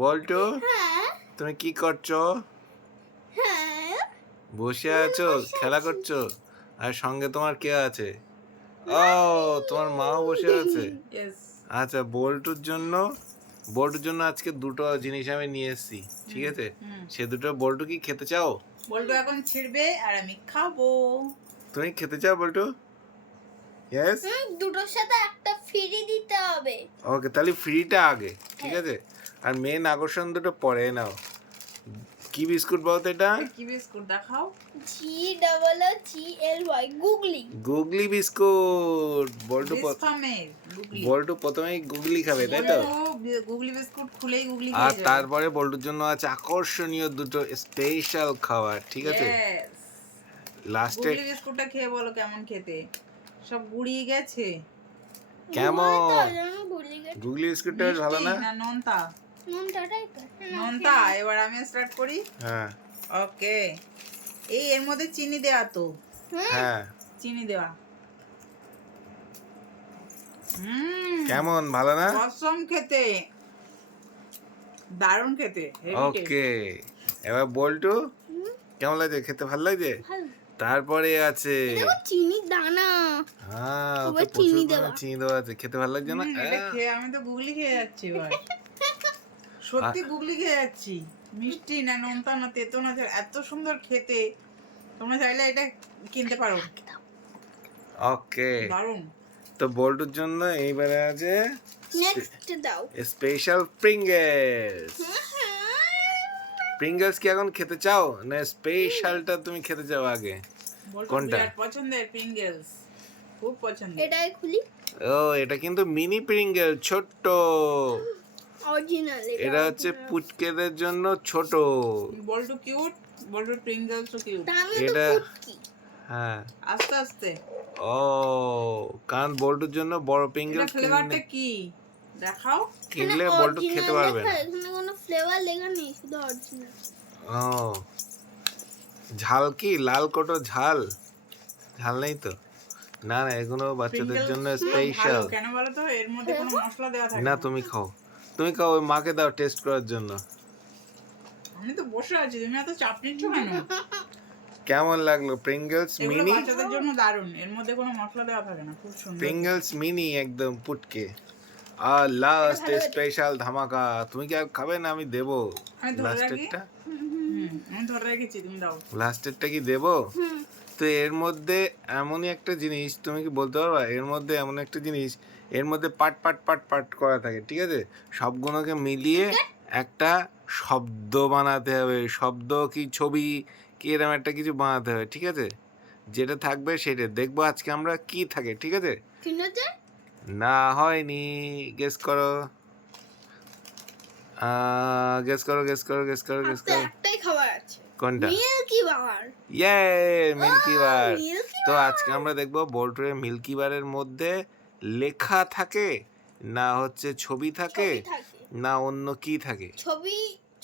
বল্টু হ্যাঁ তুমি কি করছো? হ্যাঁ বসে আছো, খেলা করছো? আর সঙ্গে তোমার কে আছে? ও, তোমার মাও বসে আছে। ইয়েস। আচ্ছা, বল্টুর জন্য আজকে দুটো জিনিস আমি নিয়ে এসেছি, ঠিক আছে? সে দুটো বল্টু কি খেতে চাও? বল্টু এখন ছিড়বে আর আমি খাবো। তুমি খেতে চাও বল্টু? ইয়েস। দুটোর সাথে একটা ফ্রি দিতে হবে। ওকে, তাহলে ফ্রিটা আগে, ঠিক আছে? আর মেন আকর্ষণ দুটো পরে নাও। কি বিস্কুট বলতো এটা? কি বিস্কুট দেখাও? GOOGLY গুগলি। গুগলি বিস্কুট। বিস্কামের গুগলি। বল্টু প্রথমেই গুগলি খাবে, তাই তো? গুগলি বিস্কুট খুলেই গুগলি আর খেয়ে যাবে। তারপরে বল্টুর জন্য আছে আকর্ষণীয় দুটো স্পেশাল খাবার, ঠিক আছে? Yes! লাস্টে গুগলি বিস্কুটটা খেয়ে বলো কেমন খেতে। সব গুড়িয়ে গেছে। কেমন? গুগলি গেছে। গুগলি বিস্কুটটা বেশ ভালো মিষ্টি না? না নোনতা? নুনটাটাই তো। নোনতা। এবার আমি স্টার্ট করি। হ্যাঁ ওকে। এর মধ্যে চিনি দেওয়া তো। হ্যাঁ। চিনি দেওয়া। কেমন, ভালো না? কসম খেতে। দারুণ খেতে। heavy taste। ওকে, এবার বল্টু কেমন লাগছে? খেতে ভালো লাগছে? ভালো। তারপরে আছে দেখো চিনি দানা। হ্যাঁ, ওতে এবার প্রচুর চিনি পরিমাণে দেওয়া। চিনি দেওয়া আছে। খেতে ভালো লাগছে না? এটা খেয়ে আমি তো গুগলি খেয়ে যাচ্ছি এবার। সত্যি গুগলি খেয়ে যাচ্ছি। মিষ্টি না নোনতা না তেতো না ঝাল, এত সুন্দর খেতে। তোমরা চাইলে এটা কিনতে পারো। ওকে, দারুণ। তো বল্টুর জন্য এইবারে আছে নেক্সট দাও। Special Pringles. প্রিঙ্গলস কি এখন খেতে চাও না স্পেশালটা তুমি খেতে চাও আগে? বলতো কোনটা? বিরাট পছন্দের প্রিঙ্গলস। খুব পছন্দের। এটাই খুলি। ও, এটা কিন্তু মিনি প্রিঙ্গল, ছোট্ট। অরিজিনাল এটা হচ্ছে পুচকেদের জন্য ছোট। বল্টু কিউট, বল্টু প্রিঙ্গলসও কিউট। আমি তো এটা ফুটকি। হ্যাঁ। আস্তে আস্তে। ও, কারণ বল্টুর জন্য বড় এটা প্রিঙ্গলস ফ্লেভারটা কি দেখাও? কিনলে বল্টু খেতে পারবে না। এখানে কোনো ফ্লেভার লেখা নেই, শুধু অরিজিনাল। ও, ঝাল কি লাল কোটো ঝাল? ঝাল নেই তো? না না, এগুলো বাচ্চাদের Pringles জন্য গুলো স্পেশাল। ভালো, কেন বলো তো? এর মধ্যে কোনো মশলা দেওয়া থাকে না, না। তুমি খাও, তুমি খাও, ওই মাকে দাও টেস্ট করার জন্য। আমি তো বসে আছি, তুমি এত চাপ নিচ্ছ কেন? কেমন লাগলো প্রিঙ্গলস এগুলো মিনি? বাচ্চাদের জন্য দারুণ। এর মধ্যে কোনো মশলা দেওয়া থাকে না, খুব সুন্দর। প্রিঙ্গলস মিনি একদম পুটকে। আর লাস্ট ভালো স্পেশাল ধামাকা। তুমি কি আর খাবে না? আমি দেবো আমি ধরে রাখি। লাস্টেরটা। আমি ধরে রেখেছি, তুমি দাও। লাস্টেরটা কি দেবো? তো এর মধ্যে এমনই একটা জিনিস, তুমি কি বলতে পারবা? এর মধ্যে এমন একটা জিনিস, এর মধ্যে পাট পাট পাট পাট করা থাকে, ঠিক আছে? সবগুলোকে মিলিয়ে একটা শব্দ বানাতে হবে। শব্দ কি ছবি কি এরকম একটা কিছু বানাতে হবে, ঠিক আছে? যেটা থাকবে সেটা দেখবো আজকে আমরা কি থাকে, ঠিক আছে? কিনেছে? না, হয়নি। গেস করো, গেস করো, গেস করো, গেস করো, গেস আজকে করো। একটাই খাবার আছে। কোনটা? মিল্কি বার। ইয়ে, মিল্কি বার। মিল্কি তো আজকে আমরা দেখবো বল্টুরে মিল্কি বারের মধ্যে লেখা থাকে না হচ্ছে ছবি থাকে ছবি থাকে। না অন্য কি থাকে?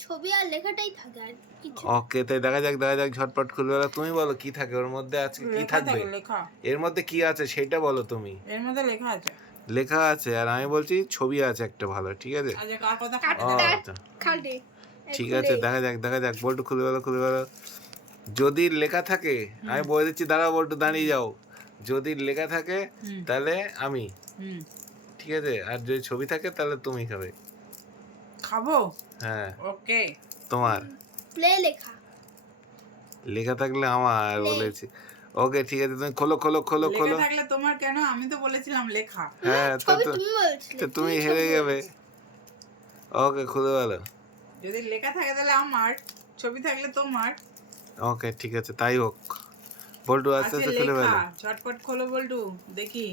ছবি আর লেখাটাই থাকে, আর কিছু না। ওকে, তাই দেখা যাক, দেখা যাক, ঝটপট খুলে বলো। তুমি বলো কি থাকে ওর মধ্যে, আজকে কি লেখা থাকবে? থাকে, লেখা। এর মধ্যে কি আছে সেটা বলো তুমি। এর মধ্যে লেখা আছে। লেখা আছে আর আমি বলছি ছবি আছে একটা, ভালো, ঠিক আছে? আজ কার কথা কাট খাবে? কাট আচ্ছা, খাটে। ঠিক আছে, দেখা যাক, দেখা যাক। বল্টু খুলে বলো, খুলে বলো। যদি লেখা থাকে, আমি বলে দিচ্ছি, দাঁড়াও বল্টু, দাঁড়িয়ে যাও। যদি লেখা থাকে তাহলে আমি, ঠিক আছে? আর যদি ছবি থাকে তাহলে তুমি খাবে। খাবো? হ্যাঁ, ওকে। তোমার প্লে লেখা। লেখা থাকলে আমার Play. বলেছি। ওকে, ঠিক আছে, তুমি খোলো খোলো খোলো লেখা খোলো। থাকলে তোমার কেন? আমি তো বলেছিলাম লেখা। হ্যাঁ, ছবি তুমি বলছিলে। তো তুমি হেরে যাবে। ওকে, খুলে বলো। যদি লেখা থাকে তাহলে আমার, ছবি থাকলে তোমার। ওকে, ঠিক আছে, তাই হোক। বল্টু আস্তে আছে আস্তে খুলে লেখা। বলো। ঝটপট খোলো বল্টু, দেখি।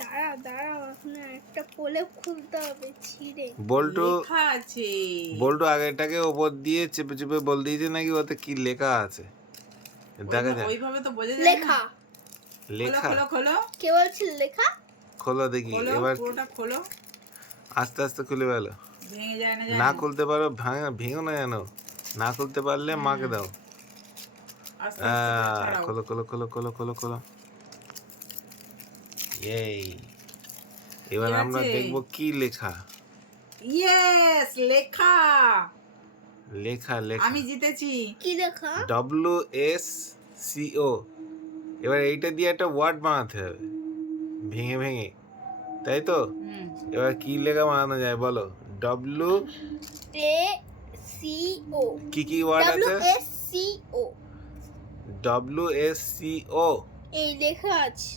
দাঁড়াও আপনার একটা কোলে খুলতে হবে ছিঁড়ে। বল্টু লেখা আছে। বল্টু আগেরটাকে ওপর দিয়ে চেপে চেপে বল দিয়েছে নাকি ওতে কি লেখা আছে, দেখা যাক। ওইভাবে তো বোঝা যায় না। লেখা। খোলো লেখা খোলো খোলো কে বলছিল লেখা? খোলো দেখি খোলো, এবার। পুরোটা খোলো। আস্তে আস্তে খুলে বলো। ভেঙে যায় না না জানো? খুলতে পারো ভেঙো না যেন। না খুলতে পারলে মাকে দাও। আস্তে আস্তে করে ছাড়াও। খোলো খোলো খোলো খোলো খোলো খোলো। এই, এবার কি আমরা আছে? দেখবো কি লেখা। ইয়েস, লেখা। লেখা লেখা আমি জিতেছি। কি দেখা? WSCO। এবার এইটা দিয়ে একটা ওয়ার্ড বানাতে হবে ভেঙে ভেঙে, তাই তো? হুম, এবার কি লেখা বানানো যায় বলো? ACO কি কি ওয়ার্ড আছে? WSCO WSCO এই লেখা আছে।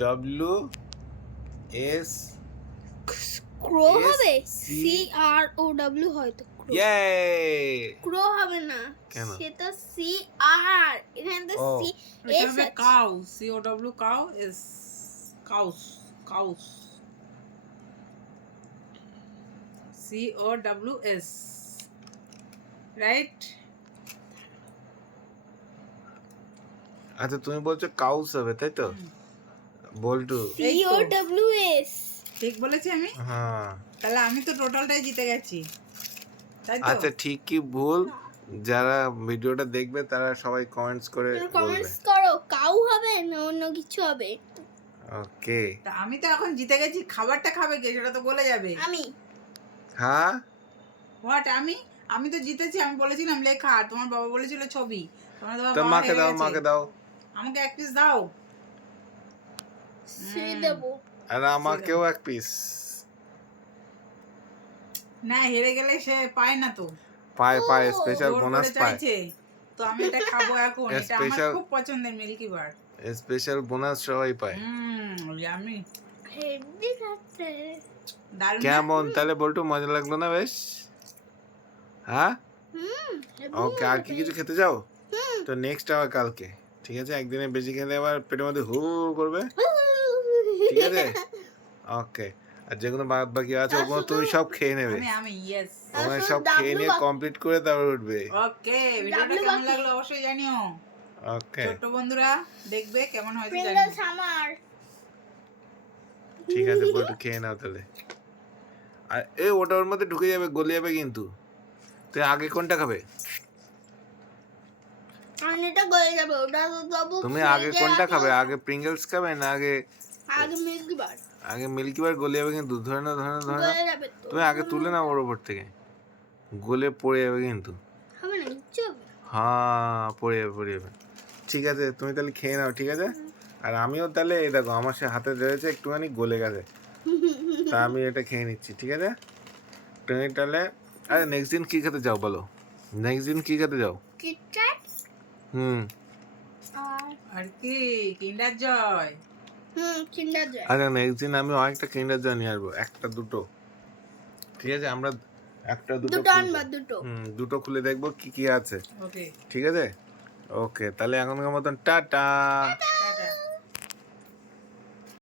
WS ক্রো হবে? SC CROW হয়তো ক্রো। ইয়ে ক্রো হবে না, কেন? সেটা CR, এখানে তো ও। C এটা S হবে আছে। Cow, COW, cow is cows, cows, COWS, right? আচ্ছা তুমি বলছো কাউস হবে, তাই তো? বল্টু এই তো। COWS ঠিক বলেছি আমি? হ্যাঁ। তাহলে আমি তো টোটালটাই জিতে গেছি, তাই তো? আচ্ছা ঠিক কি ভুল যারা ভিডিওটা দেখবে তারা সবাই কমেন্টস করে বলবে। কমেন্টস করো, কাউ হবে না অন্য কিছু হবে। ওকে। তা আমি তো এখন জিতে গেছি, খাবারটা খাবে কে সেটা তো বলে যাবে। আমি হ্যাঁ হোয়াট? আমি তো জিতেছি, আমি বলেছিলাম লেখা, আর তোমার বাবা বলেছিল ছবি। তোমার তো বাবা মাকে হেরে দাও, গেছে। মাকে দাও। আমাকে এক পিস দাও। সে দেবো। আর আমাকেও এক পিস। না, হেরে গেলে সে পায় না তো, পায় পায়, ও, স্পেশাল জোর বোনাস করে পায়। চাইছে। তো আমি এটা খাবো এখন, এটা আমার Special- খুব পছন্দের মিল্কি বার। স্পেশাল বোনাস সবাই পায়। ইয়ামি, হেভি খাচ্ছে। দারুণ না? কেমন তাহলে বল্টু, মজা লাগলো না বেশ? হ্যাঁ heavy ওকে। আর কি কিছু খেতে যাও? হুম। তো নেক্সট আবার কালকে, ঠিক আছে? একদিনে বেশি খেলে আবার পেটের মধ্যে হু করবে, ঠিক আছে? ওকে। আর যেগুলো বাদ বাকি আছে তার ওগুলো শুধু- তুমি সব খেয়ে নেবে। আমি ইয়েস। ওখানে শুধু সব খেয়ে ডাবলু নিয়ে বাকি। কমপ্লিট করে তারপর উঠবে। ওকে, ভিডিওটা ডাবলু কেমন বাকি। লাগলো অবশ্যই জানিও। ওকে ছোট্ট বন্ধুরা দেখবে কেমন হয়েছে জানিও। প্রিঙ্গলস আমার। ঠিক আছে বল্টু, খেয়ে নাও তাহলে। আর এ ওটা ওর মধ্যে ঢুকে যাবে, গলে যাবে কিন্তু। তুই আগে কোনটা খাবে? আর এটা গলে যাবে, ওটা তো তবু তুমি ফ্রিজে আগে কোনটা রাখলে খাবে? আগে প্রিঙ্গলস খাবে না আগে আগে মিল্কি বার আগে মিল্কি বার? গলে যাবে কিন্তু, ধরে না ধরে না ধরে না। গলে যাবে তো। তুমি আগে তুলে নাও ওর উপর থেকে, গলে পড়ে যাবে কিন্তু। হবে না কিচ্ছু হবে না। হ্যাঁ পড়ে যাবে, পড়ে যাবে। ঠিক আছে তুমি তাহলে খেয়ে নাও, ঠিক আছে? আর আমিও তাহলে এই দেখো আমার সে হাতে রয়েছে একটুখানি গলে গেছে, তা আমি এটা খেয়ে নিচ্ছি, ঠিক আছে? তুমি তাহলে আরে নেক্সট দিন কি খেতে যাও বলো? নেক্সট দিন কি খেতে যাও? কিটক্যাট হুম আর আর কি কিন্ডার জয়। কিন্ডার জয়। আচ্ছা নেক্সট দিন আমি অনেকটা কিন্ডার জয় নিয়ে আসবো, একটা দুটো, ঠিক আছে? আমরা একটা দুটো দুটো খুলবো। আনবা দুটো। দুটো খুলে দেখবো কি কি আছে, ওকে, ঠিক আছে? ওকে তাহলে এখনকার মতন টাটা।